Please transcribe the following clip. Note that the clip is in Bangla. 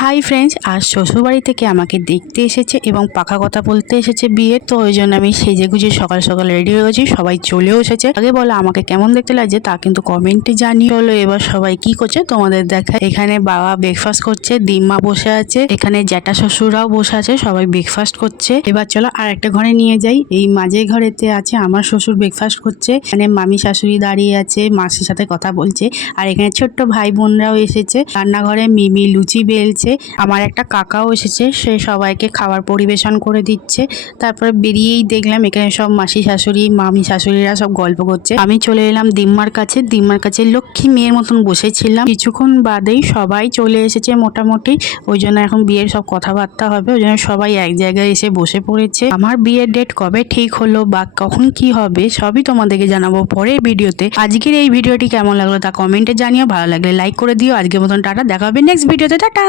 হাই ফ্রেন্ডস, আজ শ্বশুরবাড়ি থেকে আমাকে দেখতে এসেছে এবং পাকা কথা বলতে এসেছে বিয়ে। তো ওই জন্য আমি সেজে গুজে সকাল সকাল রেডি হয়ে গেছি। সবাই চলেও এসেছে। আগে বলো আমাকে কেমন দেখতে লাগছে তা কিন্তু কমেন্টে জানিয়ে। হলো এবার সবাই কি করছে তোমাদের দেখা। এখানে বাবা ব্রেকফাস্ট করছে, দিম্মা বসে আছে, এখানে জ্যাঠা শ্বশুররাও বসে আছে, সবাই ব্রেকফাস্ট করছে। এবার চলো আর একটা ঘরে নিয়ে যাই। এই মাঝের ঘরেতে আছে আমার শ্বশুর ব্রেকফাস্ট করছে, এখানে মামি শাশুড়ি দাঁড়িয়ে আছে, মাসির সাথে কথা বলছে। আর এখানে ছোট্ট ভাই বোনরাও এসেছে। রান্নাঘরে মিমি লুচি বেলছে। আমার একটা কাকাও এসেছে, সে সবাইকে খাবার পরিবেশন করে দিচ্ছে। তারপরে বেরিয়েই দেখলাম এখানে সব মাসি শাশুড়ি মামি শাশুড়িরা সব গল্প করছে। আমি চলে এলাম দিম্মার কাছে। দিম্মার কাছে লক্ষ্মী মেয়ের মতন বসেছিলাম। কিছুক্ষণ বাদেই সবাই চলে এসেছে মোটামুটি। ওই জন্য এখন বিয়ের সব কথাবার্তা হবে, ওই জন্য সবাই এক জায়গায় এসে বসে পড়েছে। আমার বিয়ের ডেট কবে ঠিক হলো বা কখন কি হবে সবই তোমাদেরকে জানাবো পরের ভিডিওতে। আজকের এই ভিডিওটি কেমন লাগলো তা কমেন্টে জানিও। ভালো লাগলে লাইক করে দিও। আজকের মতন টাটা, দেখা হবে নেক্সট ভিডিওতে। টাটা।